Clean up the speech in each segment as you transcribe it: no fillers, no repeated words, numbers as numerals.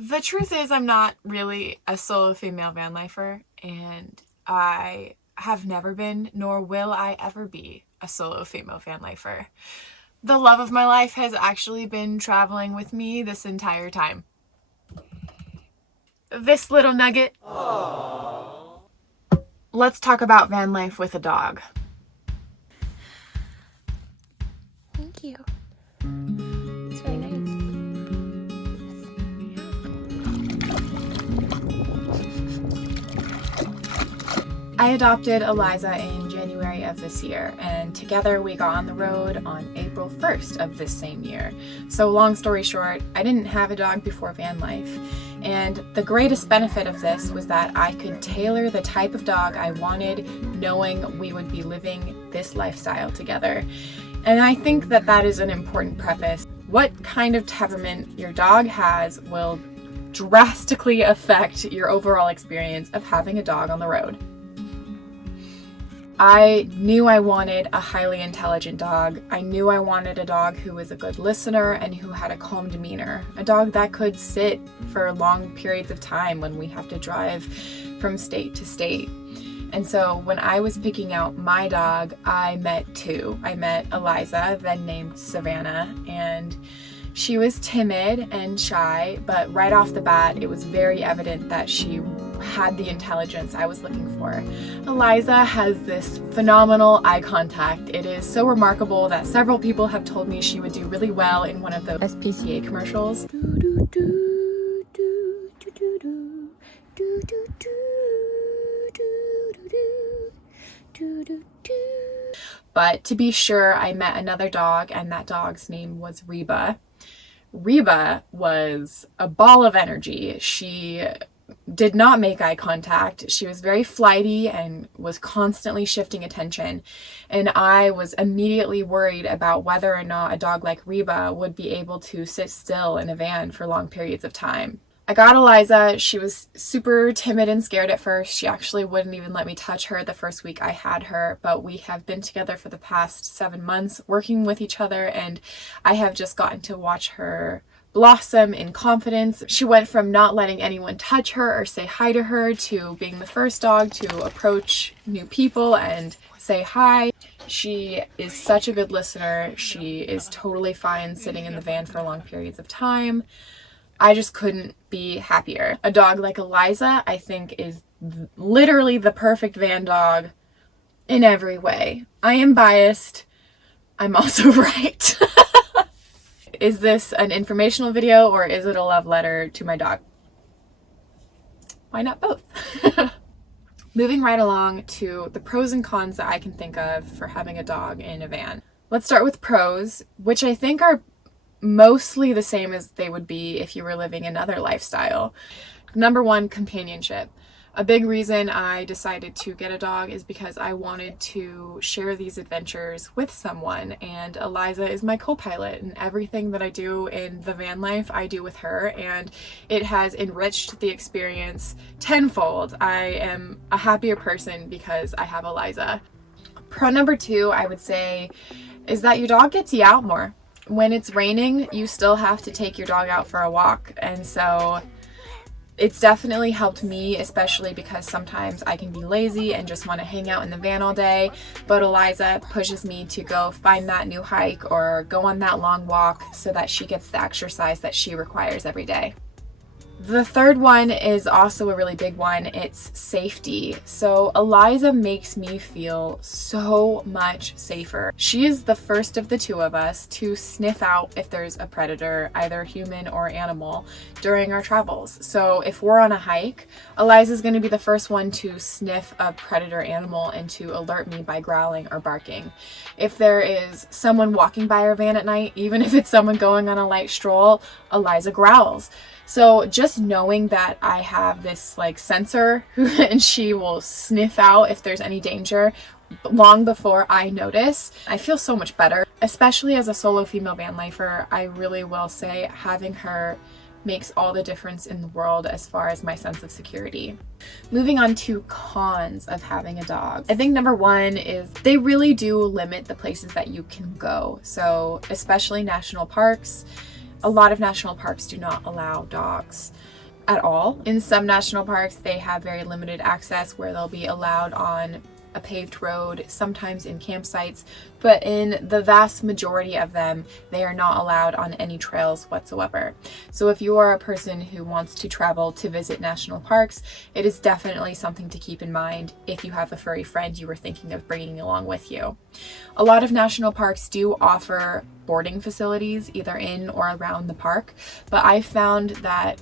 The truth is I'm not really a solo female van lifer, and I have never been, nor will I ever be, a solo female van lifer. The love of my life has actually been traveling with me this entire time. This little nugget. Aww. Let's talk about van life with a dog. Thank you. It's very nice. I adopted Eliza in January of this year, and together we got on the road on April 1st of this same year. So long story short, I didn't have a dog before van life, and the greatest benefit of this was that I could tailor the type of dog I wanted, knowing we would be living this lifestyle together. And I think that that is an important preface. What kind of temperament your dog has will drastically affect your overall experience of having a dog on the road. I knew I wanted a highly intelligent dog. I knew I wanted a dog who was a good listener and who had a calm demeanor. A dog that could sit for long periods of time when we have to drive from state to state. And so when I was picking out my dog, I met two. I met Eliza, then named Savannah, and she was timid and shy, but right off the bat, it was very evident that she had the intelligence I was looking for. Eliza has this phenomenal eye contact. It is so remarkable that several people have told me she would do really well in one of the SPCA commercials. But to be sure, I met another dog, and that dog's name was Reba. Reba was a ball of energy. She did not make eye contact. She was very flighty and was constantly shifting attention. And I was immediately worried about whether or not a dog like Reba would be able to sit still in a van for long periods of time. I got Eliza. She was super timid and scared at first. She actually wouldn't even let me touch her the first week I had her, but we have been together for the past 7 months working with each other, and I have just gotten to watch her blossom in confidence. She went from not letting anyone touch her or say hi to her to being the first dog to approach new people and say hi. She is such a good listener. She is totally fine sitting in the van for long periods of time. I just couldn't be happier. A dog like Eliza, I think, is literally the perfect van dog in every way. I am biased. I'm also right. Is this an informational video or is it a love letter to my dog? Why not both? Moving right along to the pros and cons that I can think of for having a dog in a van. Let's start with pros, which I think are mostly the same as they would be if you were living another lifestyle. Number one, companionship. A big reason I decided to get a dog is because I wanted to share these adventures with someone, and Eliza is my co-pilot, and everything that I do in the van life I do with her, and it has enriched the experience tenfold. I am a happier person because I have Eliza. Pro number two, I would say, is that your dog gets you out more. When it's raining, you still have to take your dog out for a walk, and so it's definitely helped me, especially because sometimes I can be lazy and just want to hang out in the van all day, but Eliza pushes me to go find that new hike or go on that long walk so that she gets the exercise that she requires every day. The third one is also a really big one. It's safety. So Eliza makes me feel so much safer. She is the first of the two of us to sniff out if there's a predator, either human or animal, during our travels. So if we're on a hike, Eliza's going to be the first one to sniff a predator animal and to alert me by growling or barking. If there is someone walking by our van at night, even if it's someone going on a light stroll, Eliza growls. So just knowing that I have this like sensor and she will sniff out if there's any danger long before I notice, I feel so much better. Especially as a solo female van lifer, I really will say having her makes all the difference in the world as far as my sense of security. Moving on to cons of having a dog. I think number one is they really do limit the places that you can go. So especially national parks. A lot of national parks do not allow dogs at all. In some national parks, they have very limited access where they'll be allowed on a paved road, sometimes in campsites, but in the vast majority of them, they are not allowed on any trails whatsoever. So if you are a person who wants to travel to visit national parks, it is definitely something to keep in mind if you have a furry friend you were thinking of bringing along with you. A lot of national parks do offer boarding facilities either in or around the park, but I found that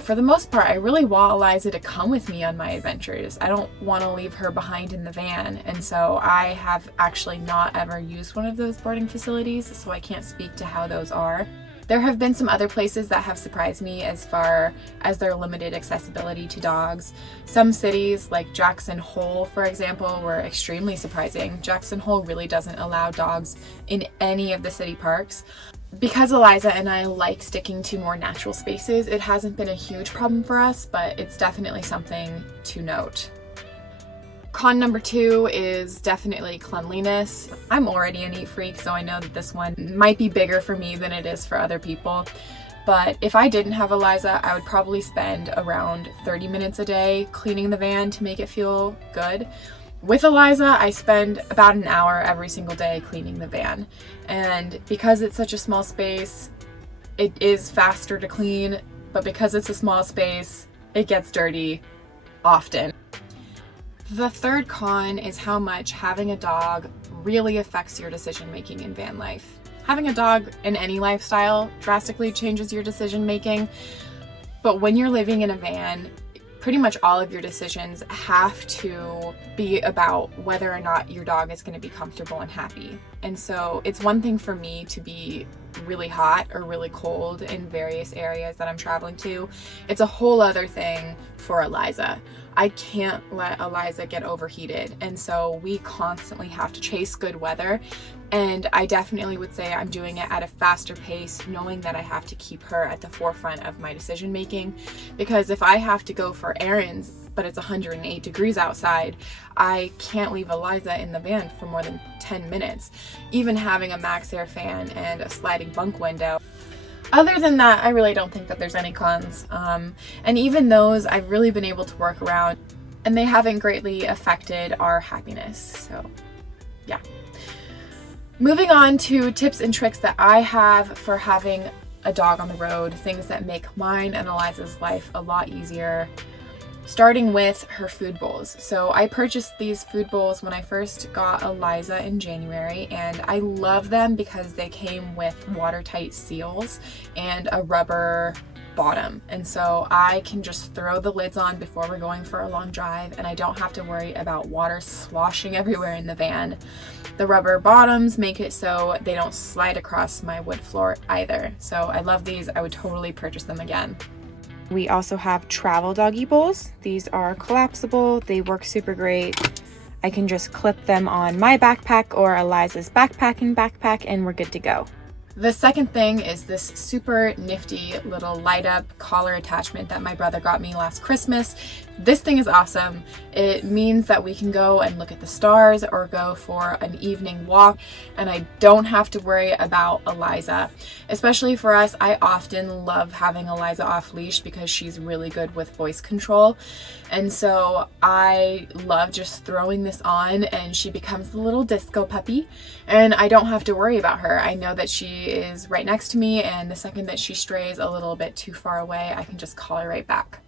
for the most part, I really want Eliza to come with me on my adventures. I don't want to leave her behind in the van, and so I have actually not ever used one of those boarding facilities, so I can't speak to how those are. There have been some other places that have surprised me as far as their limited accessibility to dogs. Some cities, like Jackson Hole, for example, were extremely surprising. Jackson Hole really doesn't allow dogs in any of the city parks. Because Eliza and I like sticking to more natural spaces, it hasn't been a huge problem for us, but it's definitely something to note. Con number 2 is definitely cleanliness. I'm already a neat freak, so I know that this one might be bigger for me than it is for other people. But if I didn't have Eliza, I would probably spend around 30 minutes a day cleaning the van to make it feel good. With Eliza, I spend about an hour every single day cleaning the van. And because it's such a small space, it is faster to clean, but because it's a small space, it gets dirty often. The third con is how much having a dog really affects your decision making in van life. Having a dog in any lifestyle drastically changes your decision making, but when you're living in a van, pretty much all of your decisions have to be about whether or not your dog is going to be comfortable and happy. And so it's one thing for me to be really hot or really cold in various areas that I'm traveling to. It's a whole other thing for Eliza. I can't let Eliza get overheated, and so we constantly have to chase good weather. And I definitely would say I'm doing it at a faster pace, knowing that I have to keep her at the forefront of my decision making. Because if I have to go for errands, but it's 108 degrees outside, I can't leave Eliza in the van for more than 10 minutes, even having a max air fan and a sliding bunk window. Other than that, I really don't think that there's any cons. And even those I've really been able to work around, and they haven't greatly affected our happiness. So, yeah. Moving on to tips and tricks that I have for having a dog on the road, things that make mine and Eliza's life a lot easier. Starting with her food bowls. So I purchased these food bowls when I first got Eliza in January, and I love them because they came with watertight seals and a rubber bottom. And so I can just throw the lids on before we're going for a long drive, and I don't have to worry about water sloshing everywhere in the van. The rubber bottoms make it so they don't slide across my wood floor either. So I love these. I would totally purchase them again. We also have travel doggy bowls. These are collapsible. They work super great. I can just clip them on my backpack or Eliza's backpack and we're good to go. The second thing is this super nifty little light up collar attachment that my brother got me last Christmas. This thing is awesome. It means that we can go and look at the stars or go for an evening walk, and I don't have to worry about Eliza. Especially for us, I often love having Eliza off leash because she's really good with voice control. And so I love just throwing this on and she becomes the little disco puppy, and I don't have to worry about her. I know that she is right next to me, and the second that she strays a little bit too far away, I can just call her right back.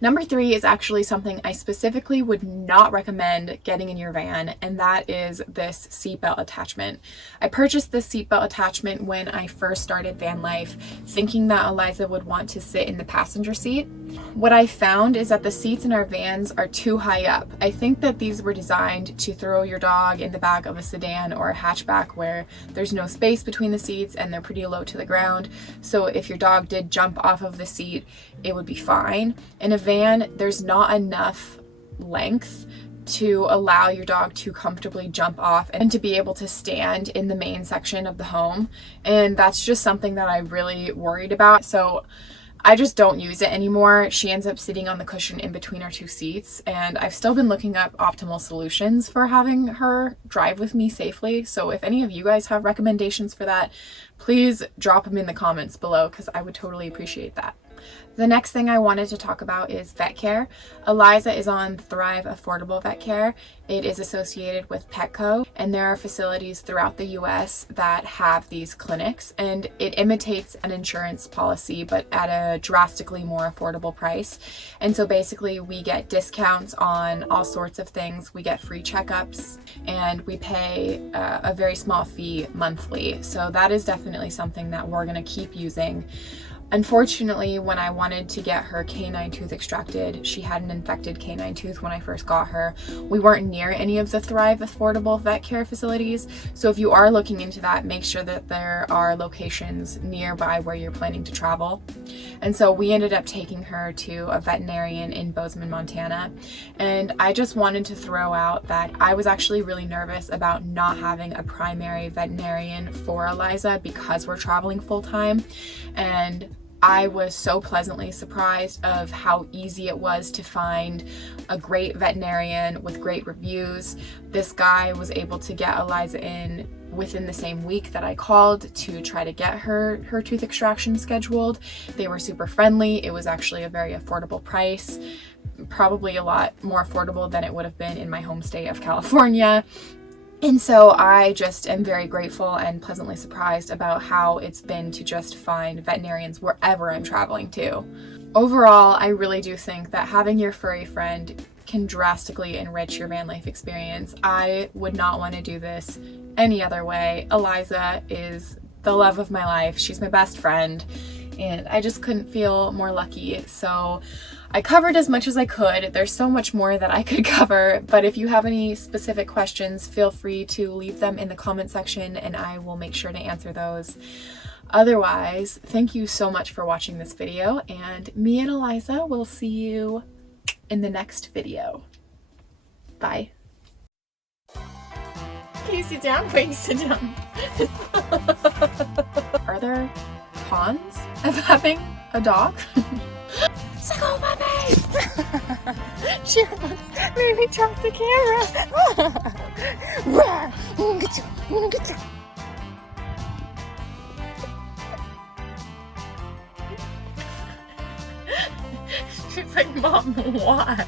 Number 3 is actually something I specifically would not recommend getting in your van, and that is this seatbelt attachment. I purchased this seatbelt attachment when I first started van life, thinking that Eliza would want to sit in the passenger seat. What I found is that the seats in our vans are too high up. I think that these were designed to throw your dog in the back of a sedan or a hatchback where there's no space between the seats and they're pretty low to the ground. So if your dog did jump off of the seat, it would be fine. In a van, there's not enough length to allow your dog to comfortably jump off and to be able to stand in the main section of the home. And that's just something that I really worried about. So I just don't use it anymore. She ends up sitting on the cushion in between our 2 seats, and I've still been looking up optimal solutions for having her drive with me safely. So if any of you guys have recommendations for that, please drop them in the comments below because I would totally appreciate that. The next thing I wanted to talk about is vet care. Eliza is on Thrive Affordable Vet Care. It is associated with Petco, and there are facilities throughout the US that have these clinics, and it imitates an insurance policy but at a drastically more affordable price. And so basically we get discounts on all sorts of things. We get free checkups, and we pay a very small fee monthly. So that is definitely something that we're going to keep using. Unfortunately, when I wanted to get her canine tooth extracted, she had an infected canine tooth when I first got her. We weren't near any of the Thrive Affordable Vet Care facilities, so if you are looking into that, make sure that there are locations nearby where you're planning to travel. And so we ended up taking her to a veterinarian in Bozeman, Montana, and I just wanted to throw out that I was actually really nervous about not having a primary veterinarian for Eliza because we're traveling full-time, and I was so pleasantly surprised of how easy it was to find a great veterinarian with great reviews. This guy was able to get Eliza in within the same week that I called to try to get her tooth extraction scheduled. They were super friendly. It was actually a very affordable price, probably a lot more affordable than it would have been in my home state of California. And so I just am very grateful and pleasantly surprised about how it's been to just find veterinarians wherever I'm traveling to. Overall, I really do think that having your furry friend can drastically enrich your van life experience. I would not want to do this any other way. Eliza is the love of my life. She's my best friend, and I just couldn't feel more lucky. So I covered as much as I could. There's so much more that I could cover, but if you have any specific questions, feel free to leave them in the comment section and I will make sure to answer those. Otherwise, thank you so much for watching this video, and me and Eliza will see you in the next video. Bye. Can you sit down? Wait, sit down. Are there cons of having a dog? Say, oh, mommy! She almost made me drop the camera. I'm gonna get you. I'm gonna get you. She's like, Mom, why?